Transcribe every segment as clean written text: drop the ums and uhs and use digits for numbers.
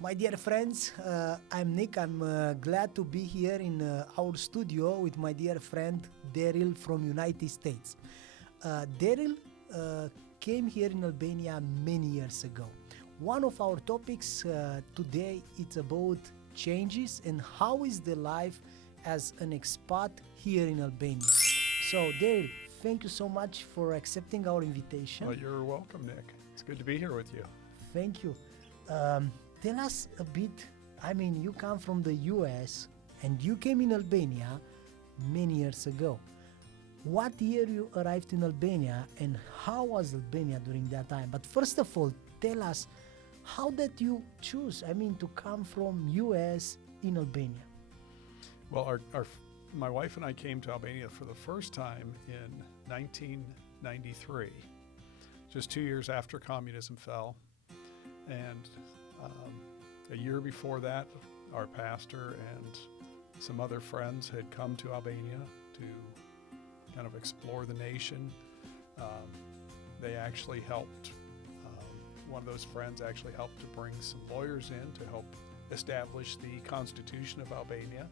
My dear friends, I'm Nick. I'm glad to be here in our studio with my dear friend Daryl from United States. Daryl came here in Albania many years ago. One of our topics today is about changes and how is the life as an expat here in Albania. So Daryl, thank you so much for accepting our invitation. Well, you're welcome, Nick. It's good to be here with you. Thank you. Tell us a bit, you come from the US and you came in Albania many years ago. What year you arrived in Albania and how was Albania during that time? But first of all, tell us, how did you choose, to come from US in Albania? Well, my wife and I came to Albania for the first time in 1993, just 2 years after communism fell. And a year before that, our pastor and some other friends had come to Albania to kind of explore the nation. They actually helped, one of those friends actually helped to bring some lawyers in to help establish the Constitution of Albania.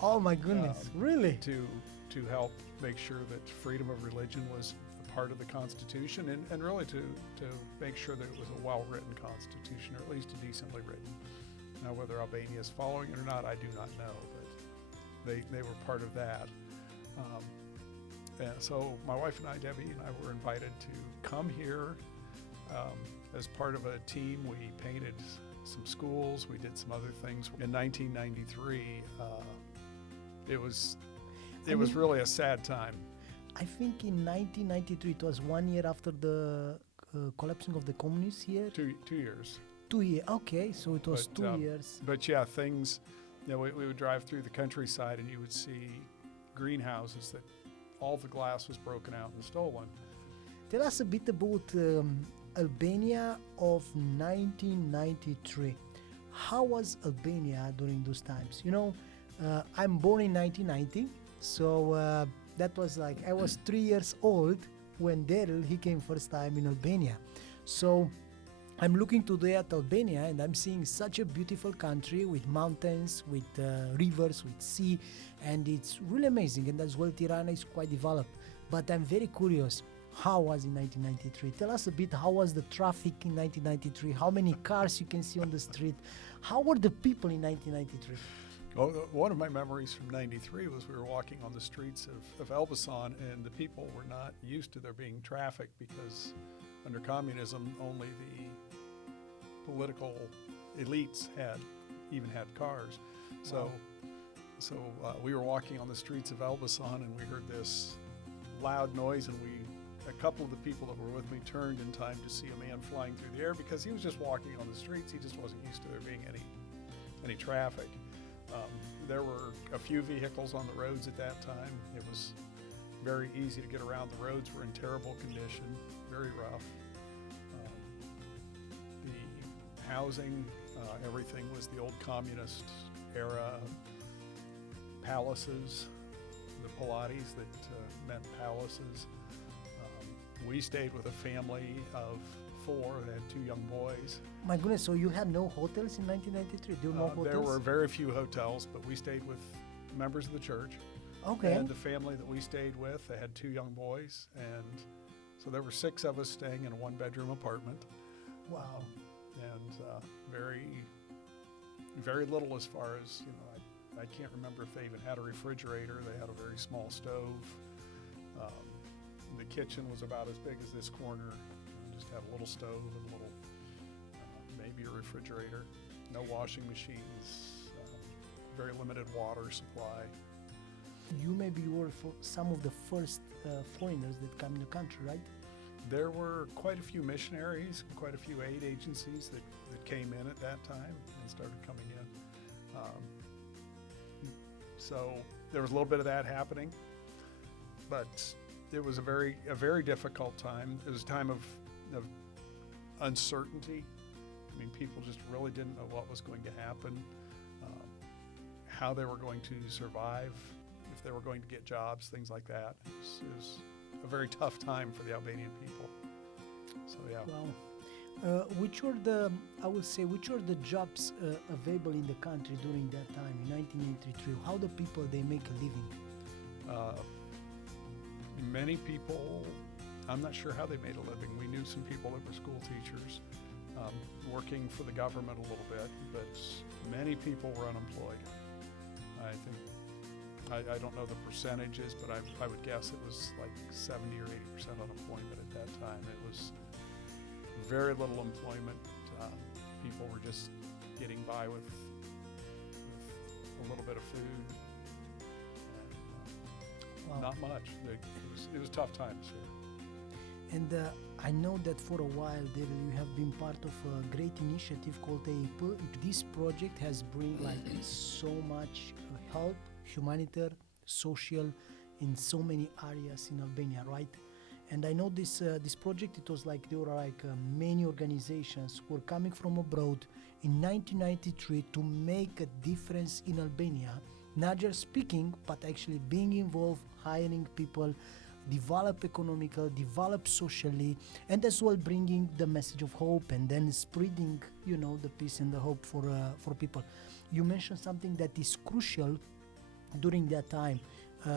Oh my goodness, really? To help make sure that freedom of religion was part of the Constitution, and really to make sure that it was a well-written Constitution, or at least a decently written. Now, whether Albania is following it or not, I do not know, but they were part of that. And so my wife and I, Debbie and I, were invited to come here as part of a team. We painted some schools, we did some other things. In 1993, it was really a sad time. I think in 1993, it was 1 year after the collapsing of the communists here. 2 years. 2 years, okay, so it was 2 years. But yeah, things, we would drive through the countryside and you would see greenhouses that all the glass was broken out and stolen. Tell us a bit about Albania of 1993. How was Albania during those times? I'm born in 1990, so that was like, I was 3 years old when Daryl, he came first time in Albania. So I'm looking today at Albania and I'm seeing such a beautiful country with mountains, with rivers, with sea, and it's really amazing. And as well, Tirana is quite developed. But I'm very curious, how was in 1993? Tell us a bit, how was the traffic in 1993? How many cars you can see on the street? How were the people in 1993? Well, one of my memories from 93 was we were walking on the streets of Elbasan, and the people were not used to there being traffic because under communism, only the political elites had cars. So, Wow. we were walking on the streets of Elbasan, and we heard this loud noise, and a couple of the people that were with me turned in time to see a man flying through the air because he was just walking on the streets. He just wasn't used to there being any traffic. There were a few vehicles on the roads at that time. It was very easy to get around. The roads were in terrible condition, very rough. The housing, everything was the old communist era palaces, the Pilates that meant palaces. We stayed with a family of 4 that had 2 young boys. My goodness, so you had no hotels in 1993? No hotels? There were very few hotels, but we stayed with members of the church. Okay. And the family that we stayed with, they had 2 young boys, and so there were 6 of us staying in a 1-bedroom apartment. Wow. And very, very little as far as, I can't remember if they even had a refrigerator. They had a very small stove. The kitchen was about as big as this corner. Just had a little stove and a little, maybe a refrigerator. No washing machines. Very limited water supply. You maybe were some of the first foreigners that come in the country, right? There were quite a few missionaries, quite a few aid agencies that came in at that time and started coming in. So there was a little bit of that happening, but it was a very difficult time. It was a time of uncertainty. People just really didn't know what was going to happen, how they were going to survive, if they were going to get jobs, things like that. It was a very tough time for the Albanian people. So yeah. Well, Which were the, I would say, which were the jobs available in the country during that time in 1983? How the people they make a living? Uh, Many people, I'm not sure how they made a living. We knew some people that were school teachers, working for the government a little bit, but many people were unemployed. I think, I don't know the percentages, but I would guess it was like 70 or 80% unemployment at that time. It was very little employment. People were just getting by with a little bit of food. Wow. Not much. It was tough times here. And I know that for a while there you have been part of a great initiative called AIP. This project has bring like so much help, humanitarian, social, in so many areas in Albania, right? And I know this project. It was like there were like many organizations who were coming from abroad in 1993 to make a difference in Albania, not just speaking, but actually being involved, hiring people, develop economical, develop socially, and as well bringing the message of hope and then spreading, you know, the peace and the hope for people. You mentioned something that is crucial during that time.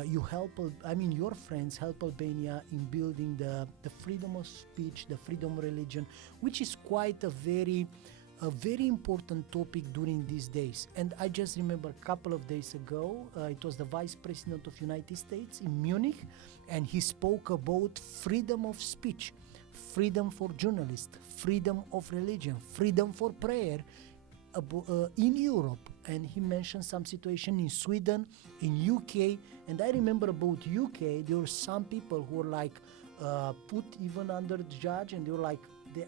You help, I mean, your friends help Albania in building the freedom of speech, the freedom of religion, which is quite a very important topic during these days. And I just remember a couple of days ago, it was the Vice President of United States in Munich, and he spoke about freedom of speech, freedom for journalists, freedom of religion, freedom for prayer in Europe. And he mentioned some situation in Sweden, in UK. And I remember about UK, there were some people who were like put even under the judge, and they were like,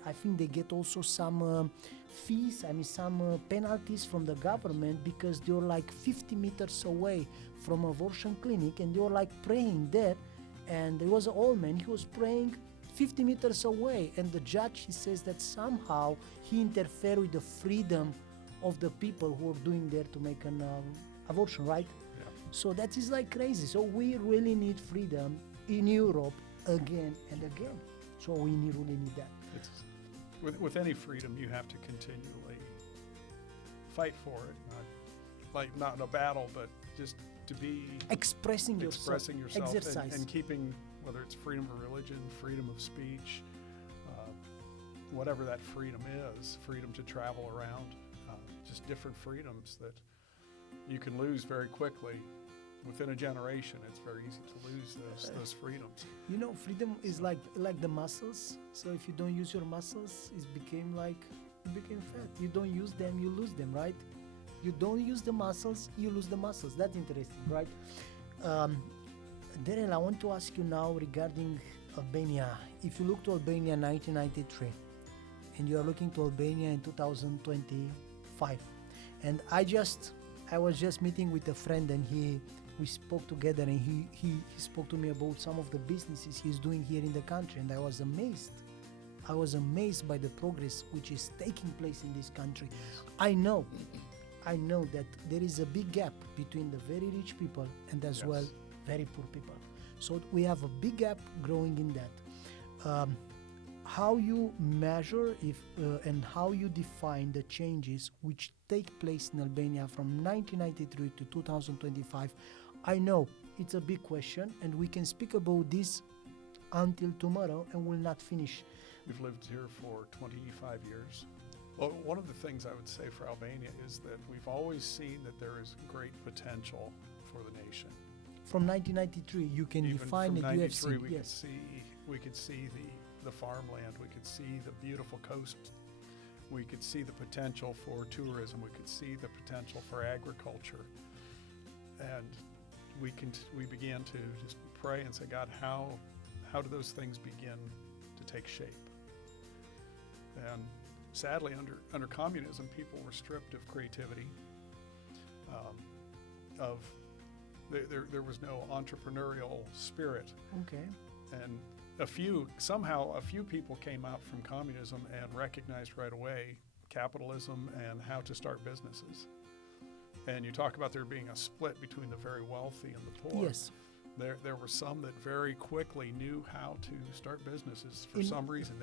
I think they get also some fees, I mean some penalties from the government, because they were like 50 meters away from abortion clinic, and they were like praying there. And there was an old man, he was praying 50 meters away, and the judge, he says that somehow he interfered with the freedom of the people who are doing there to make an abortion, right? Yeah. So that is like crazy. So we really need freedom in Europe again and again. So we really need that. It's, with any freedom, you have to continually fight for it. Not in a battle, but just to be Expressing expressing yourself exercise. and keeping, whether it's freedom of religion, freedom of speech, whatever that freedom is, freedom to travel around, just different freedoms that you can lose very quickly. Within a generation, it's very easy to lose those freedoms. You know, freedom is like the muscles. So if you don't use your muscles, it became fat. You don't use them, you lose them, right? You don't use the muscles, you lose the muscles. That's interesting, right? Daryl, I want to ask you now regarding Albania. If you look to Albania in 1993, and you are looking to Albania in 2025, and I was just meeting with a friend, and we spoke together, and he spoke to me about some of the businesses he's doing here in the country, and I was amazed. I was amazed by the progress which is taking place in this country. I know that there is a big gap between the very rich people and as Yes. well very poor people. So we have a big gap growing in that. How you measure and how you define the changes which take place in Albania from 1993 to 2025, I know it's a big question, and we can speak about this until tomorrow and will not finish. We've lived here for 25 years. Well, one of the things I would say for Albania is that we've always seen that there is great potential for the nation. From 1993, you can Even define from it. You have 93, seen, we could see the farmland, we could see the beautiful coast, we could see the potential for tourism, we could see the potential for agriculture, and we began to just pray and say, God, how do those things begin to take shape? And sadly, under communism, people were stripped of creativity. There was no entrepreneurial spirit, Okay. and a few people came out from communism and recognized right away capitalism and how to start businesses. And you talk about there being a split between the very wealthy and the poor. Yes. There were some that very quickly knew how to start businesses for some reason.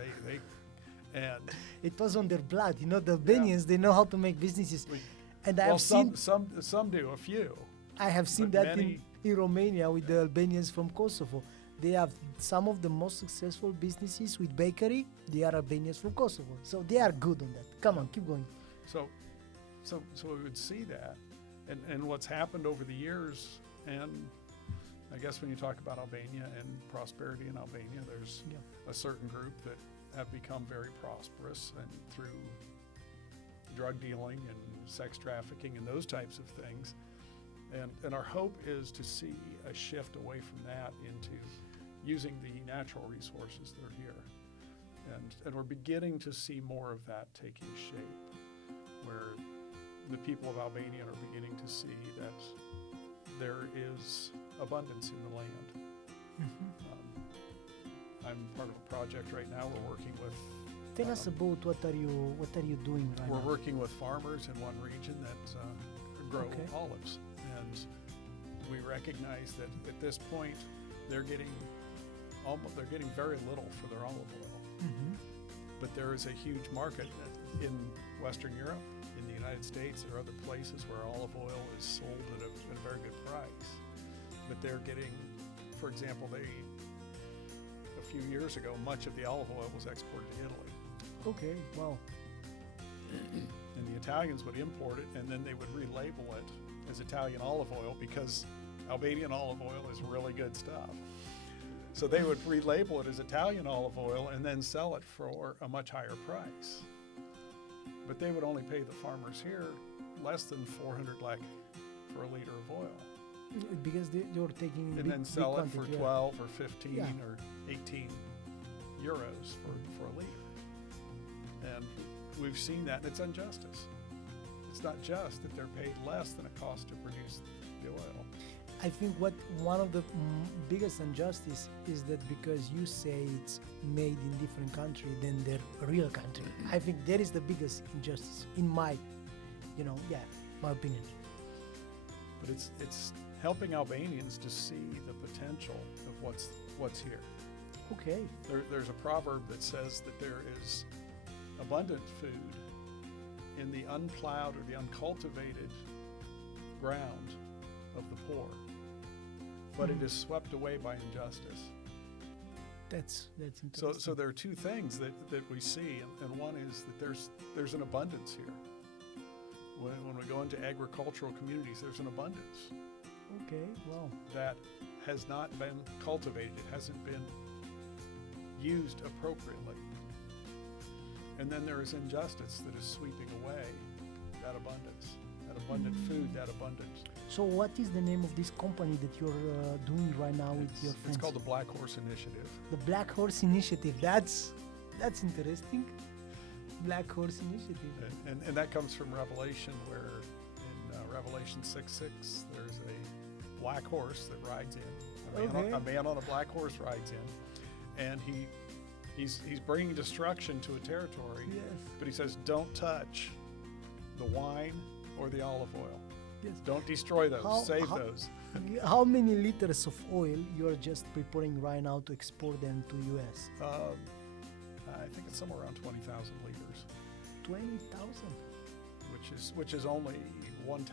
And It was on their blood. You know, the Albanians, they know how to make businesses. we, And I well, have seen, some do, a few. I have seen but that many- in Romania with the Albanians from Kosovo. They have some of the most successful businesses with bakery. They are Albanians from Kosovo, so they are good on that. Come on, keep going. So we would see that, and what's happened over the years, and I guess when you talk about Albania and prosperity in Albania, there's Yeah. a certain group that have become very prosperous and through drug dealing and sex trafficking and those types of things. And our hope is to see a shift away from that into using the natural resources that are here. And we're beginning to see more of that taking shape, where the people of Albania are beginning to see that there is abundance in the land. I'm part of a project right now. We're working with Tell us about what are you doing right we're now? working with farmers in one region that grow Okay. olives, and we recognize that at this point they're getting very little for their olive oil. Mhm. But there is a huge market in Western Europe, in the United States. There are other places where olive oil is sold at a very good price. But they're getting, for example, a few years ago, much of the olive oil was exported to Italy. Okay, wow. And the Italians would import it, and then they would relabel it as Italian olive oil because Albanian olive oil is really good stuff. So they would relabel it as Italian olive oil and then sell it for a much higher price. But they would only pay the farmers here less than 400 lek for a liter of oil, Because you're taking and big, then sell big it for quantity, 12 or 15 Yeah. or 18 euros for a liter. And we've seen that, and it's injustice. It's not just that they're paid less than it costs to produce the oil. I think one of the biggest injustice is that because you say it's made in different country than their real country. I think that is the biggest injustice in my opinion. But it's helping Albanians to see the potential of what's here. Okay. There's a proverb that says that there is abundant food in the unplowed or the uncultivated ground of the poor, but it is swept away by injustice. That's interesting. So there are two things that we see, and one is that there's an abundance here. When we go into agricultural communities, there's an abundance Okay, wow. that has not been cultivated. It hasn't been used appropriately. And then there is injustice that is sweeping away that abundance, that abundant food, that abundance. So what is the name of this company that you're doing right now with your friends? It's called the Black Horse Initiative. The Black Horse Initiative. That's interesting. Black Horse Initiative. And that comes from Revelation, where in Revelation 6:6, there's a black horse that rides in. A man on a black horse rides in, and he's bringing destruction to a territory. Yes. But he says, don't touch the wine or the olive oil. Yes. Don't destroy those. Save those. How many liters of oil you're just preparing right now to export them to US? I think it's somewhere around 20,000 liters, 20,000. which is only 0.1%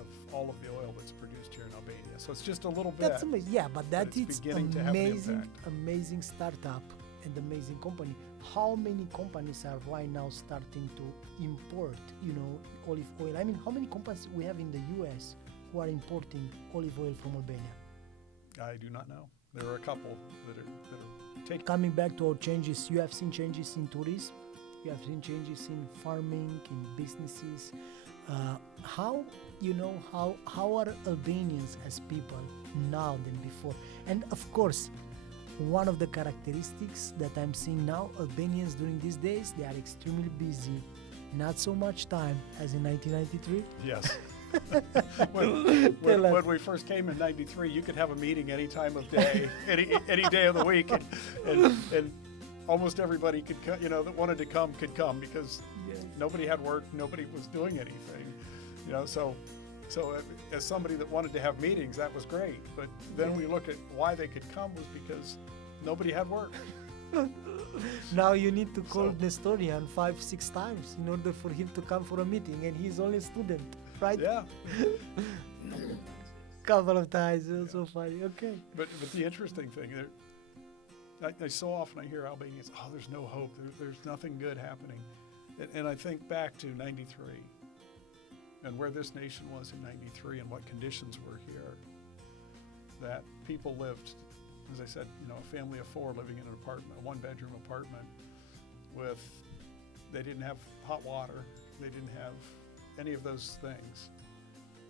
of all of the oil that's produced here in Albania. So it's just a little bit. That's amazing. Yeah, but that it's is beginning to have an impact. amazing startup and amazing company. How many companies are right now starting to import, olive oil? I mean, how many companies we have in the US who are importing olive oil from Albania? I do not know. There are a couple that are taking. Coming back to our changes, you have seen changes in tourism, you have seen changes in farming, in businesses. How are Albanians as people now than before? And of course, one of the characteristics that I'm seeing now, Albanians during these days, they are extremely busy. Not so much time as in 1993. Yes. when we first came in '93, you could have a meeting any time of day, any day of the week, and almost everybody could that wanted to come could come, because Yes. nobody had work, nobody was doing anything, So as somebody that wanted to have meetings, that was great. But then we look at why they could come was because nobody had work. Now you need to call So- Nestorian 5-6 times in order for him to come for a meeting, and he's only a student, right? Yeah. Couple of times, it was Yeah. so funny. Okay. But the interesting thing, I so often I hear Albanians, oh, there's no hope. There's nothing good happening. And I think back to 93 and where this nation was in 93 and what conditions were here, that people lived, as I said, a family of four living in an apartment, a one-bedroom apartment they didn't have hot water. They didn't have any of those things.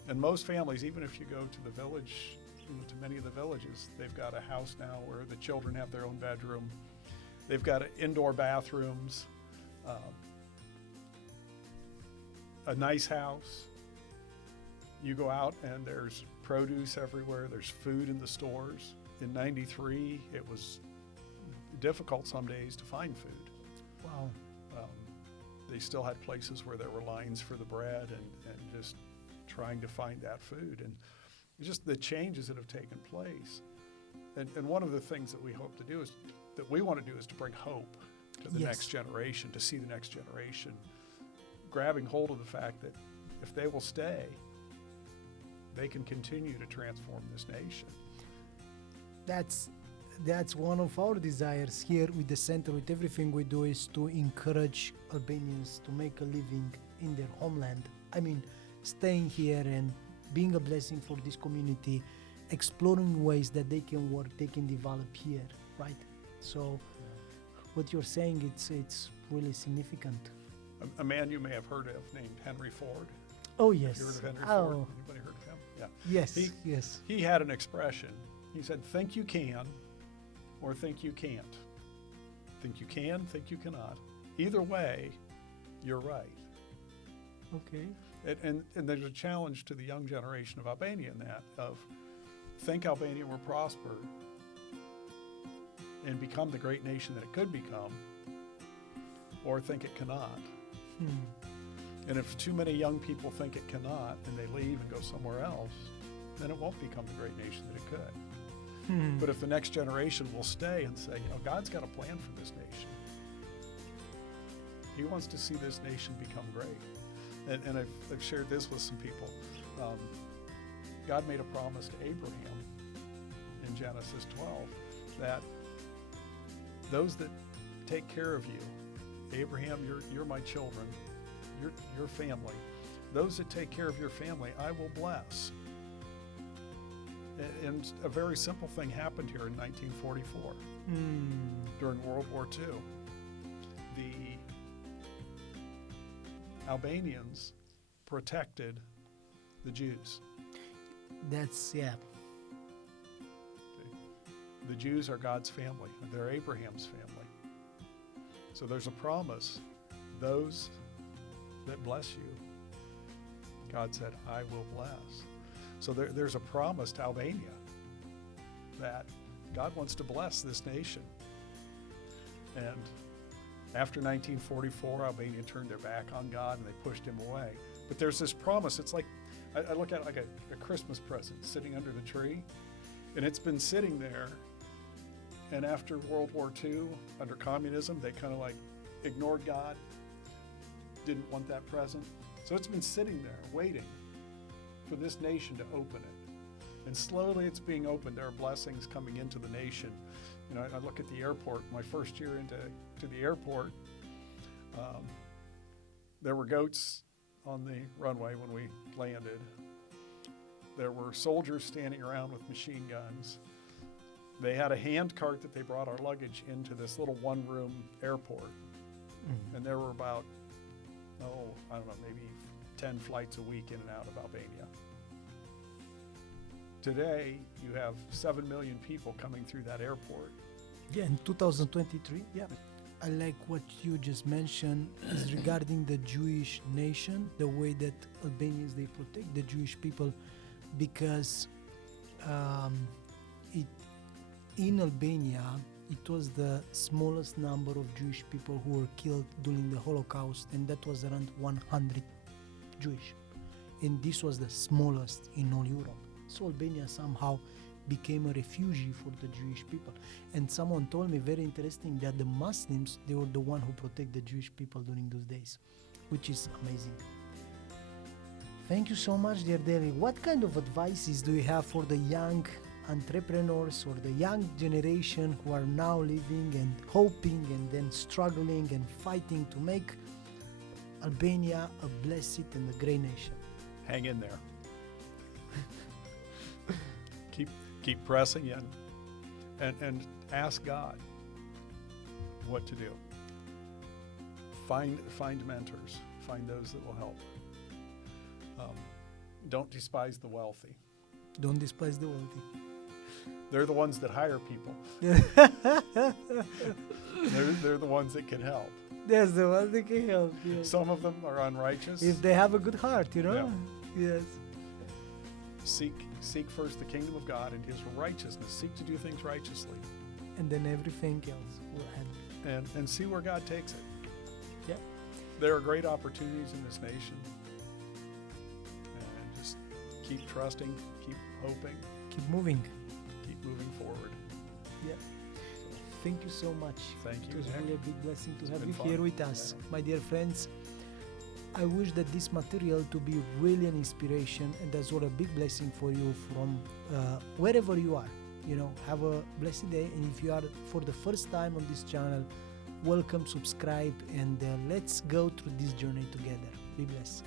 And most families, even if you go to the village, to many of the villages, they've got a house now where the children have their own bedroom. They've got indoor bathrooms, a nice house. You go out and there's produce everywhere. There's food in the stores. In 93, it was difficult some days to find food. Wow. They still had places where there were lines for the bread and just trying to find that food. And just the changes that have taken place. And one of the things that we hope to do that we want to do is to bring hope to the Yes. next generation, to see the next generation grabbing hold of the fact that if they will stay, they can continue to transform this nation. That's one of our desires here with the center. With everything we do is to encourage Albanians to make a living in their homeland. I mean, staying here and being a blessing for this community, exploring ways that they can work, they can develop here, right? So what you're saying, it's really significant. A man you may have heard of named Henry Ford. Oh, Have yes. you heard of Henry Oh, Ford? Anybody heard of him? Yeah. yes, He- yes. He had an expression. He said, think you can or think you can't. Think you can, think you cannot. Either way, you're right. Okay. And there's a challenge to the young generation of Albania in that, of think Albania will prosper and become the great nation that it could become, or think it cannot. And if too many young people think it cannot and they leave and go somewhere else, then it won't become the great nation that it could. But if the next generation will stay and say, God's got a plan for this nation. He wants to see this nation become great. And I've shared this with some people. God made a promise to Abraham in Genesis 12 that those that take care of you, Abraham, you're my children, your family, those that take care of your family, I will bless. And a very simple thing happened here in 1944 during World War II. The Albanians protected the Jews. That's, yeah. The Jews are God's family. They're Abraham's family. So there's a promise. Those that bless you, God said, I will bless. So there's a promise to Albania that God wants to bless this nation. And after 1944, Albania turned their back on God and they pushed him away. But there's this promise. It's like, I look at it like a Christmas present sitting under the tree. And it's been sitting there. And after World War II, under communism, they kind of like ignored God, didn't want that present. So it's been sitting there waiting for this nation to open it. And slowly it's being opened. There are blessings coming into the nation. I look at the airport, my first year into the airport, there were goats on the runway when we landed. There were soldiers standing around with machine guns. They had a hand cart that they brought our luggage into this little one-room airport. And there were about, I don't know, maybe 10 flights a week in and out of Albania. Today, you have 7 million people coming through that airport. Yeah, in 2023, yeah. I like what you just mentioned is regarding the Jewish nation, the way that Albanians, they protect the Jewish people, because in Albania, it was the smallest number of Jewish people who were killed during the Holocaust, and that was around 100 Jewish. And this was the smallest in all Europe. So Albania somehow became a refugee for the Jewish people. And someone told me, very interesting, that the Muslims, they were the one who protect the Jewish people during those days, which is amazing. Thank you so much, dear Deli. What kind of advices do you have for the young entrepreneurs or the young generation who are now living and hoping and then struggling and fighting to make Albania a blessed and a great nation? Hang in there. keep pressing in, and ask God what to do. Find mentors. Find those that will help. Don't despise the wealthy. Don't despise the wealthy. They're the ones that hire people. They're the ones that can help. That's the one that can help. Yes. Some of them are unrighteous. If they have a good heart, you know. Yeah. Yes. Seek first the kingdom of God and His righteousness. Seek to do things righteously. And then everything else will happen. And see where God takes it. Yeah. There are great opportunities in this nation. And just keep trusting, keep hoping, Keep moving. keep moving forward. Yeah. Thank you so much. Thank you, It was Nick. really a big blessing to It's have been you fun. here with us, Yeah. my dear friends. I wish that this material to be really an inspiration and as well a big blessing for you from wherever you are. You know, have a blessed day. And if you are for the first time on this channel, welcome, subscribe, and let's go through this journey together. Be blessed.